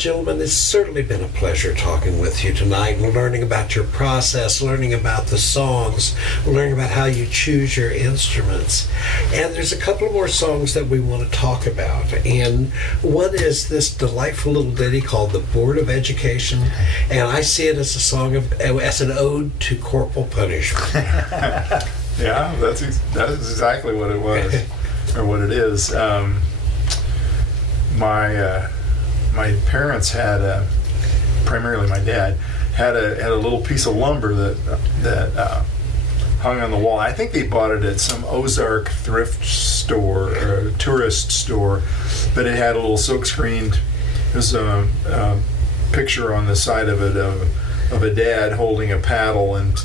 gentlemen, it's certainly been a pleasure talking with you tonight and learning about your process, learning about the songs, learning about how you choose your instruments. And there's a couple more songs that we want to talk about. And one is this delightful little ditty called The Board of Education. And I see it as a song as an ode to corporal punishment. Yeah, that's exactly what it was, or what it is. My parents had primarily my dad had a little piece of lumber that hung on the wall. I think they bought it at some Ozark thrift store or tourist store, but it had a little silk screened. There's a picture on the side of it of a dad holding a paddle and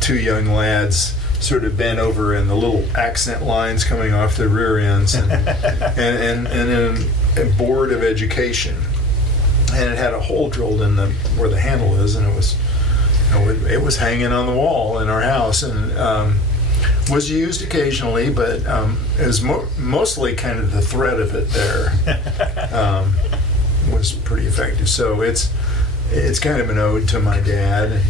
two young lads sort of bent over, and the little accent lines coming off the rear ends, and a board of education, and it had a hole drilled in where the handle is, and it was hanging on the wall in our house, and was used occasionally, but it was mostly kind of the threat of it there was pretty effective. So it's kind of an ode to my dad,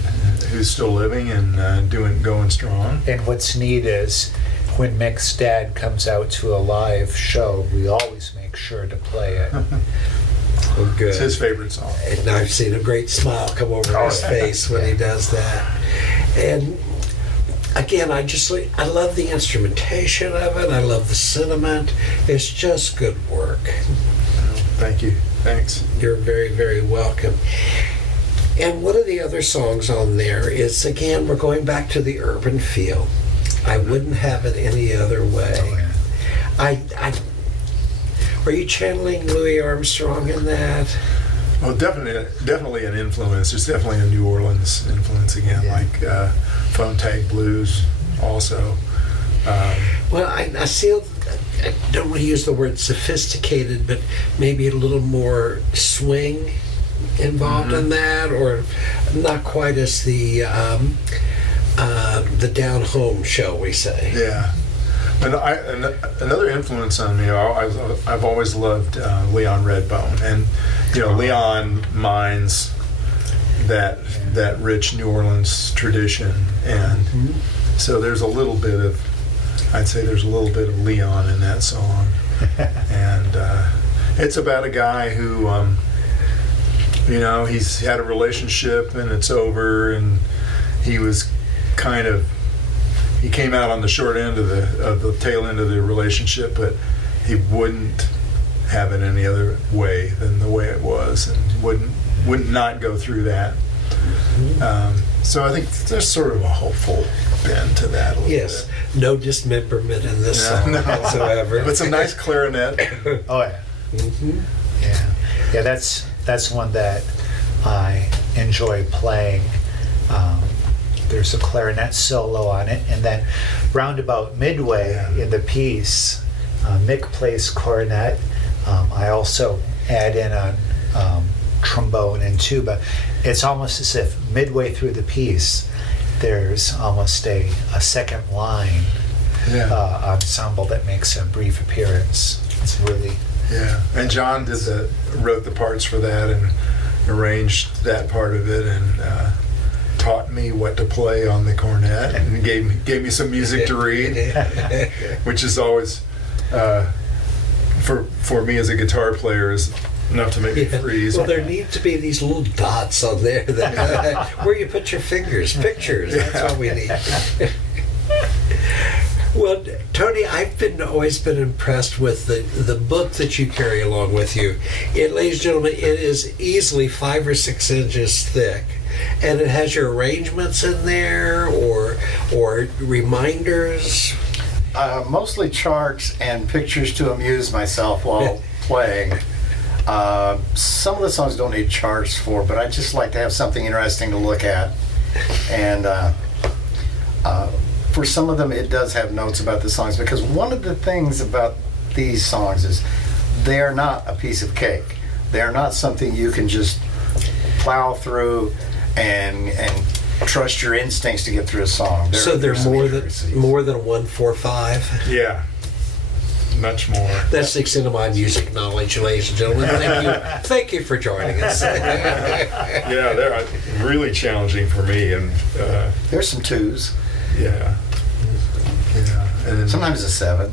who's still living and going strong. And what's neat is when Mick's dad comes out to a live show, we always make sure to play it. Well, good. It's his favorite song. And I've seen a great smile come over his face when he does that. And again, I love the instrumentation of it. I love the sentiment. It's just good work. Thank you. Thanks. You're very, very welcome. And one of the other songs on there is, again, we're going back to the urban feel. I wouldn't have it any other way. Oh, yeah. Are you channeling Louis Armstrong in that? Oh, definitely an influence. There's definitely a New Orleans influence again, like Phone Tag Blues also. Well, I feel, I don't want to use the word sophisticated, but maybe a little more swing involved in that, or not quite as the down home, shall we say? Yeah. And another influence on me, I've always loved Leon Redbone, and Leon mines that rich New Orleans tradition, and so there's a little bit of Leon in that song, and it's about a guy who he's had a relationship and it's over, and he came out on the short end of the tail end of the relationship, but he wouldn't have it any other way than the way it was, and wouldn't not go through that. So I think there's sort of a hopeful bend to that a little bit. No dismemberment in this song whatsoever. But some nice clarinet. Oh yeah. Yeah, that's one that I enjoy playing. There's a clarinet solo on it, and then round about midway in the piece, Mick plays clarinet. I also add in on trombone and tuba. It's almost as if midway through the piece, there's almost a second line ensemble that makes a brief appearance. It's really... Yeah, and John wrote the parts for that and arranged that part of it, and taught me what to play on the cornet, and gave me some music to read, which is always for me as a guitar player is enough to make me freeze. Well, there need to be these little dots on there that where you put your fingers, pictures. That's what we need. Well, Tony, I've always been impressed with the book that you carry along with you. Ladies and gentlemen, it is easily 5 or 6 inches thick, and it has your arrangements in there or reminders. Mostly charts and pictures to amuse myself while playing. Some of the songs don't need charts for, but I just like to have something interesting to look at. And for some of them, it does have notes about the songs, because one of the things about these songs is they are not a piece of cake. They are not something you can just plow through and trust your instincts to get through a song. So they're more than 1 4 5. Yeah. much more. That's the extent of my music knowledge, ladies and gentlemen. Thank you for joining us. Yeah, they're really challenging for me, and There's some twos. yeah, and then, Sometimes a 7.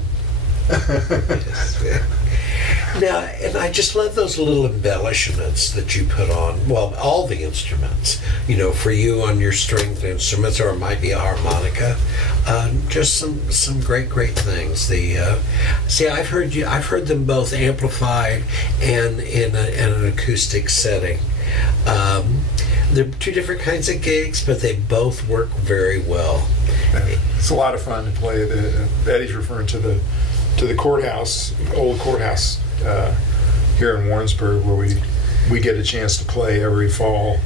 Now, and I just love those little embellishments that you put on, well, all the instruments, for you on your stringed instruments, or it might be a harmonica. Just some great things. See, I've heard them both amplified and in an acoustic setting. They're two different kinds of gigs, but they both work very well. it's a lot of fun to play. Eddie's referring to the courthouse, old courthouse here in Warrensburg, where we get a chance to play every fall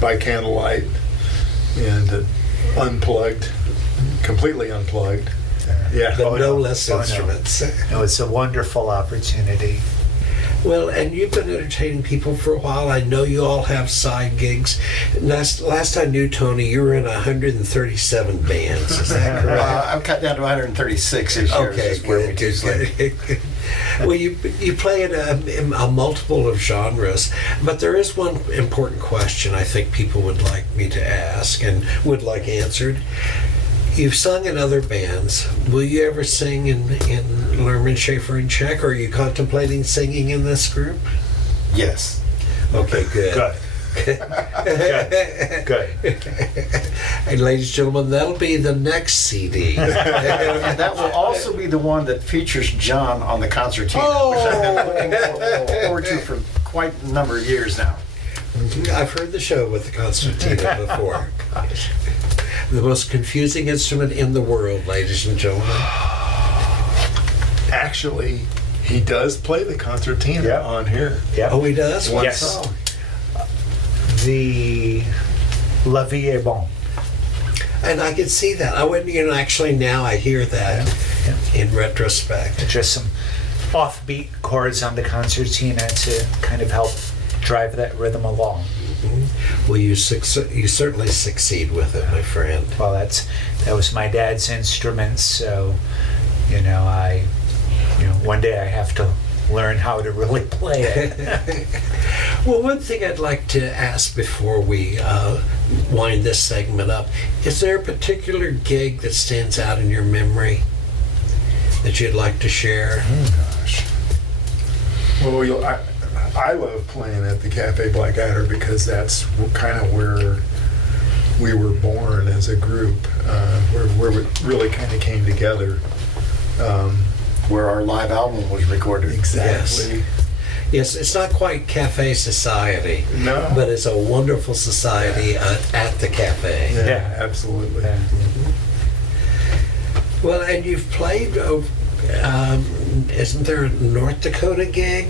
by candlelight and unplugged, completely unplugged. Yeah. But no less no. instruments. No, it's a wonderful opportunity. Well, and you've been entertaining people for a while. I know you all have side gigs. Last I knew, Tony, you were in 137 bands. Is that correct? I've cut down to 136 this year. Okay, is where we do good. Well, you play in a multiple of genres, but there is one important question I think people would like me to ask and would like answered. You've sung in other bands. Will you ever sing in Luehrman, Shaffer Check, or are you contemplating singing in this group? Yes. Okay, good. Good. And ladies and gentlemen, that'll be the next CD. And that will also be the one that features John on the concertina, which I've been looking forward to for quite a number of years now. I've heard the show with the concertina before. The most confusing instrument in the world, ladies and gentlemen. Actually, he does play the concertina on here. Yeah. Oh, he does? One Yes. song. The La Vie est Bonne. And I could see that. I wouldn't, actually now I hear that in retrospect. Just some offbeat chords on the concertina to kind of help drive that rhythm along. Well, you certainly succeed with it, my friend. Well, that was my dad's instrument, so one day I have to learn how to really play it. Well, one thing I'd like to ask before we wind this segment up, is there a particular gig that stands out in your memory that you'd like to share? Oh, gosh. Well, I love playing at the Cafe Blackadder because that's kind of where we were born as a group, where we really kind of came together. Where our live album was recorded. Exactly. Yes, it's not quite Cafe Society, No. but it's a wonderful society at the cafe. Yeah, absolutely. Yeah. Well, and you've played, isn't there a North Dakota gig?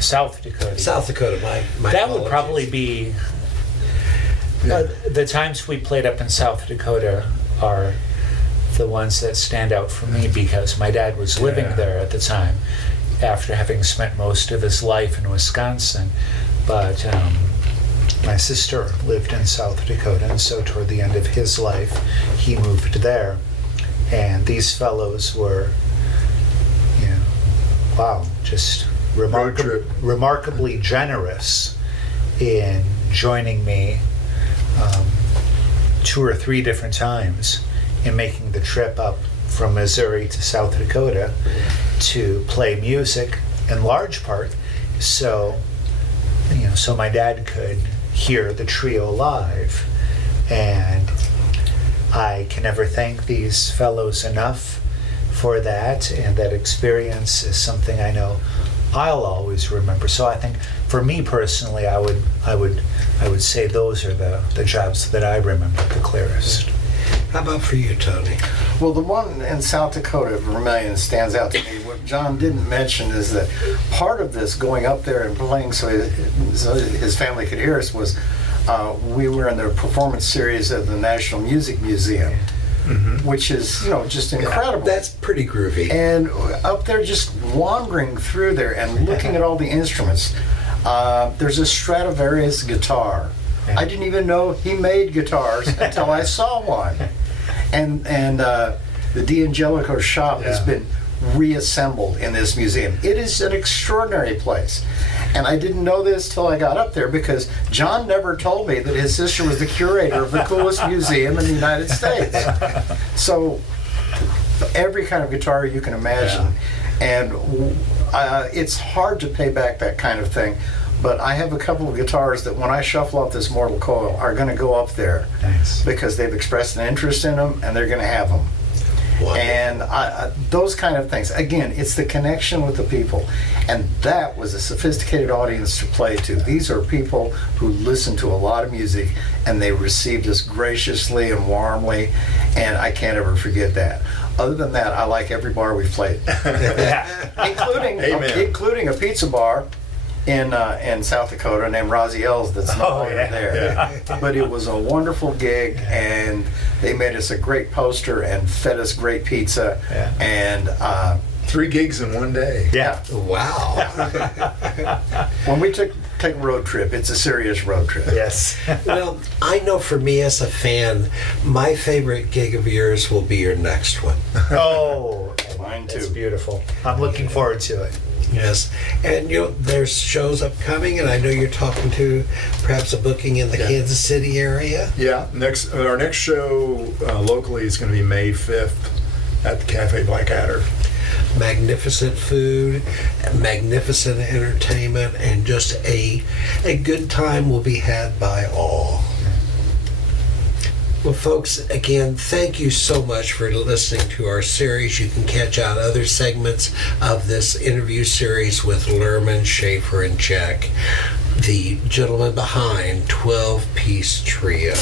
South Dakota. South Dakota, my That would apologies. probably be Yeah. the times we played up in South Dakota are the ones that stand out for me because my dad was living Yeah. there at the time after having spent most of his life in Wisconsin. But my sister lived in South Dakota, and so toward the end of his life, he moved there. And these fellows were, just Road trip. remarkably generous in joining me 2 or 3 different times in making the trip up from Missouri to South Dakota to play music, in large part so my dad could hear the trio live. And I can never thank these fellows enough for that, and that experience is something I know I'll always remember. So I think for me personally, I would say those are the jobs that I remember the clearest. How about for you, Tony? Well, the one in South Dakota, Vermilion, stands out to me. What John didn't mention is that part of this going up there and playing so his family could hear us was we were in the performance series at the National Music Museum, which is, just incredible. That's pretty groovy. And up there, just wandering through there and looking at all the instruments. There's a Stradivarius guitar. I didn't even know he made guitars until I saw one. And the D'Angelico shop has been reassembled in this museum. It is an extraordinary place. And I didn't know this till I got up there because John never told me that his sister was the curator of the coolest museum in the United States. So every kind of guitar you can imagine. And it's hard to pay back that kind of thing. But I have a couple of guitars that when I shuffle off this mortal coil are going to go up there. Nice. Because they've expressed an interest in them and they're going to have them. Wonderful. And those kind of things. Again, it's the connection with the people. And that was a sophisticated audience to play to. These are people who listen to a lot of music and they received us graciously and warmly. And I can't ever forget that. Other than that, I like every bar we've played. including a pizza bar in South Dakota named Raziel's that's no longer there. But it was a wonderful gig, and they made us a great poster and fed us great pizza. And 3 gigs in one day. Yeah. Wow. when we take a road trip, it's a serious road trip. Yes. Well, I know for me as a fan, my favorite gig of yours will be your next one. Oh, Mine it's too. beautiful. I'm looking forward to it. Yes, and there's shows upcoming, and I know you're talking to perhaps a booking in the Kansas City area. Yeah, our next show locally is going to be May 5th at the Cafe Blackadder. Magnificent food, magnificent entertainment, and just a good time will be had by all. Well, folks, again, thank you so much for listening to our series. You can catch out other segments of this interview series with Luehrman, Shaffer, and Check, the gentleman behind 12-Piece Trio.